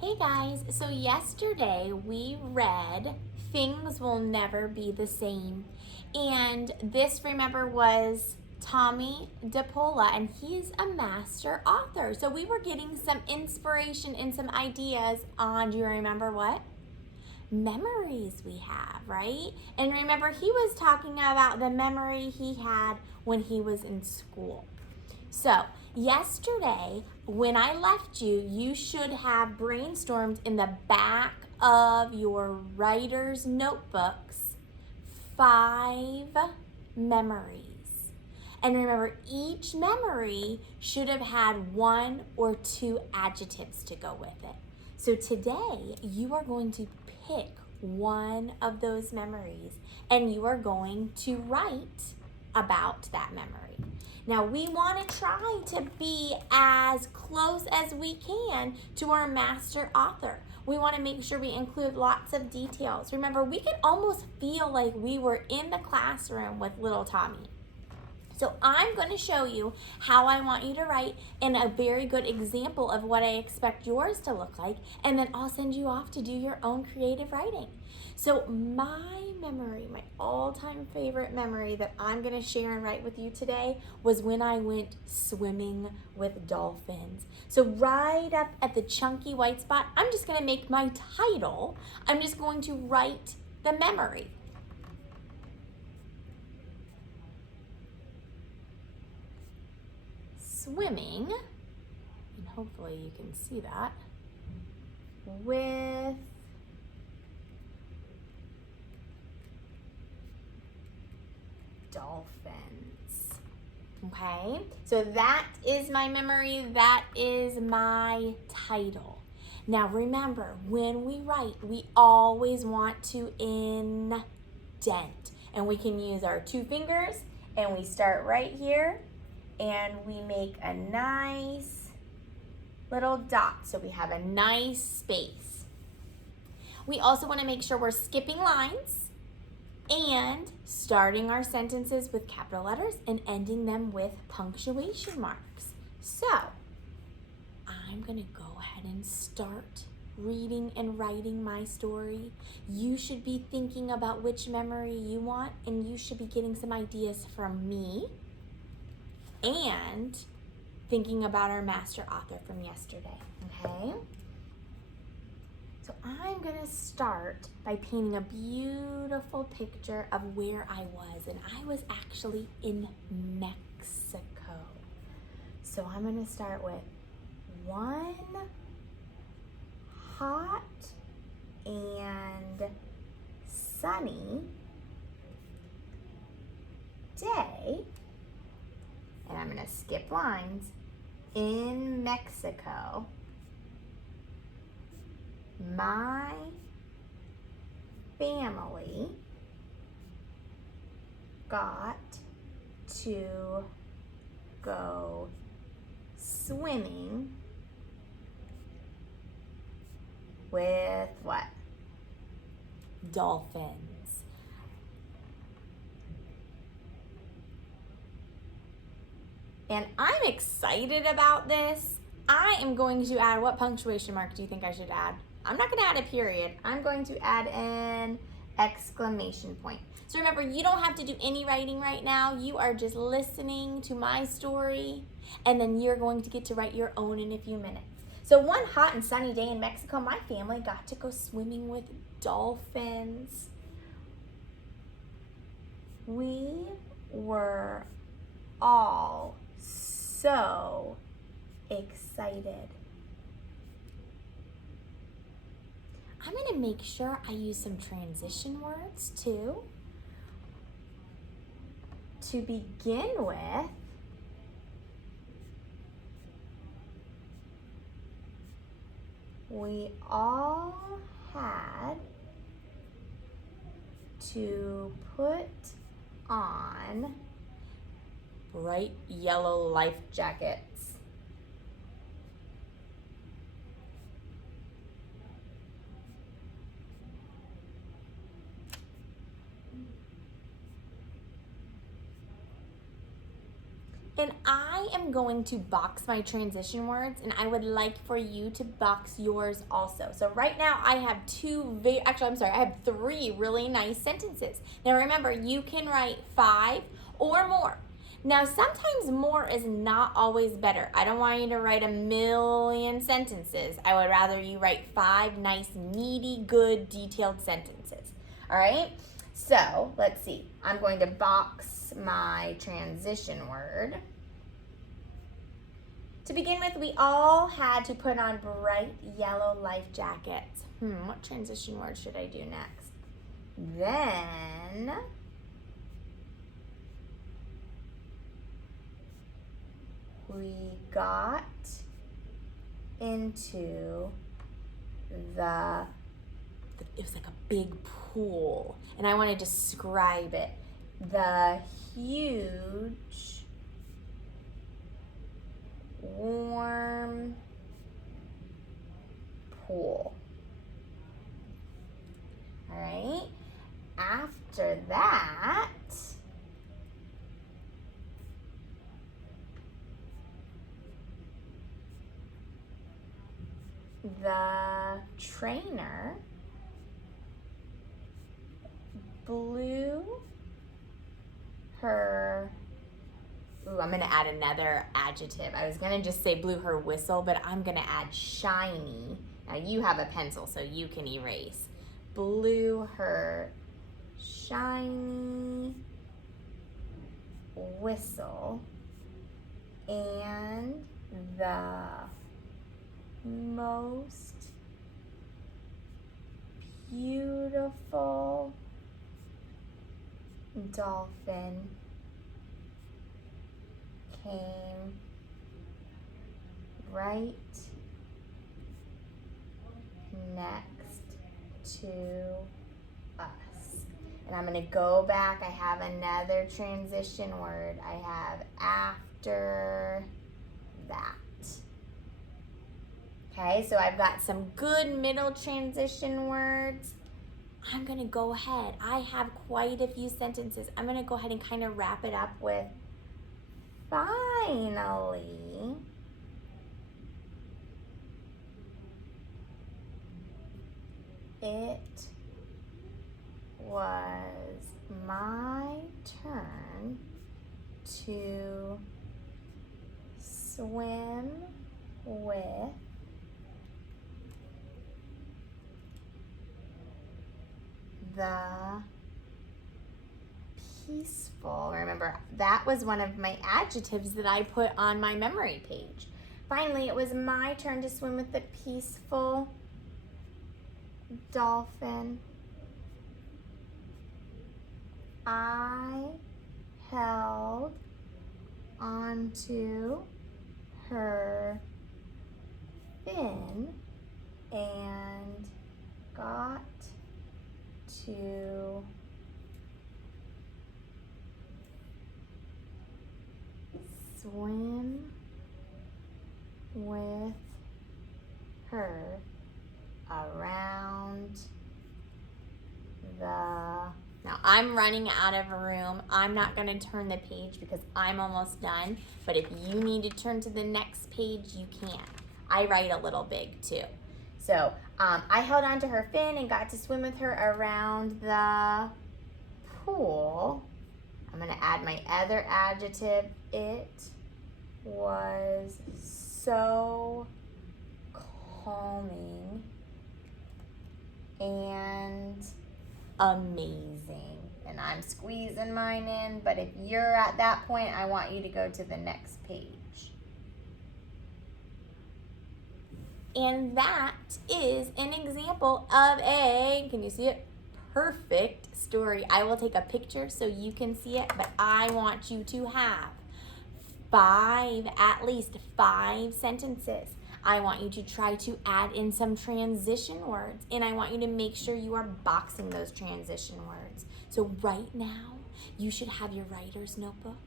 Hey guys, so yesterday we read Things Will Never Be the Same. And this, remember, was Tommy DePola, and he's a master author. So we were getting some inspiration and some ideas on, do you remember what? Memories we have, right? And remember, he was talking about the memory he had when he was in school. So, yesterday, when I left you, you should have brainstormed in the back of your writer's notebooks 5 memories. And remember, each memory should have had 1 or 2 adjectives to go with it. So today, you are going to pick one of those memories and you are going to write about that memory. Now, we want to try to be as close as we can to our master author. We want to make sure we include lots of details. Remember, we can almost feel like we were in the classroom with little Tommy. So I'm going to show you how I want you to write and a very good example of what I expect yours to look like, and then I'll send you off to do your own creative writing. So my memory, my all-time favorite memory that I'm going to share and write with you today was when I went swimming with dolphins. So right up at the chunky white spot, I'm just going to make my title. I'm just going to write the memory. Swimming, and hopefully you can see that, with dolphins. Okay, so that is my memory, that is my title. Now remember, when we write, we always want to indent, and we can use our 2 fingers, and we start right here, and we make a nice little dot, so we have a nice space. We also want to make sure we're skipping lines and starting our sentences with capital letters and ending them with punctuation marks. So I'm going to go ahead and start reading and writing my story. You should be thinking about which memory you want, and you should be getting some ideas from me and thinking about our master author from yesterday, okay? So I'm gonna start by painting a beautiful picture of where I was, and I was actually in Mexico. So I'm gonna start with one hot and sunny day, and I'm gonna skip lines, in Mexico. My family got to go swimming with what? Dolphins. And I'm excited about this. I am going to add, what punctuation mark do you think I should add? I'm not going to add a period. I'm going to add an exclamation point. So remember, you don't have to do any writing right now. You are just listening to my story, and then you're going to get to write your own in a few minutes. So one hot and sunny day in Mexico, my family got to go swimming with dolphins. We were all so excited. I'm going to make sure I use some transition words too. To begin with, we all had to put on bright yellow life jackets. And I am going to box my transition words, and I would like for you to box yours also. So right now I have I have 3 really nice sentences. Now remember, you can write 5 or more. Now sometimes more is not always better. I don't want you to write 1,000,000 sentences. I would rather you write 5 nice, meaty, good, detailed sentences. All right? So let's see. I'm going to box my transition word. To begin with, we all had to put on bright yellow life jackets. What transition word should I do next? Then we got into it was like a big pool, and I want to describe it. The huge, warm pool. All right. After that, the trainer blew her, I'm going to add another adjective. I was going to just say blew her whistle, but I'm going to add shiny. Now you have a pencil, so you can erase. Blew her shiny whistle, and the most beautiful dolphin came right next to us. And I'm going to go back. I have another transition word. I have after that. Okay, so I've got some good middle transition words. I'm going to go ahead. I have quite a few sentences. I'm going to go ahead and kind of wrap it up with finally. It was my turn to swim with the peaceful. Remember, that was one of my adjectives that I put on my memory page. Finally, it was my turn to swim with the peaceful dolphin. I held onto her fin and got to swim with her around the... Now I'm running out of room. I'm not going to turn the page because I'm almost done, but if you need to turn to the next page, you can. I write a little big too. So I held on to her fin and got to swim with her around the pool. I'm going to add my other adjective. It was so calming and amazing. And I'm squeezing mine in, but if you're at that point, I want you to go to the next page. And that is an example of a, can you see it? Perfect story. I will take a picture so you can see it, but I want you to have at least five sentences. I want you to try to add in some transition words, and I want you to make sure you are boxing those transition words. So right now, you should have your writer's notebook.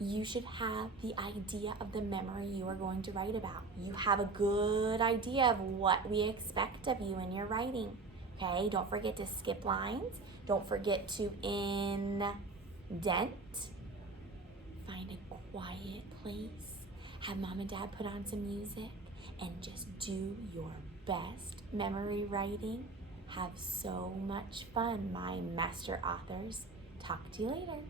You should have the idea of the memory you are going to write about. You have a good idea of what we expect of you in your writing. Okay, don't forget to skip lines. Don't forget to indent. Find a quiet place. Have mom and dad put on some music and just do your best memory writing. Have so much fun, my master authors. Talk to you later.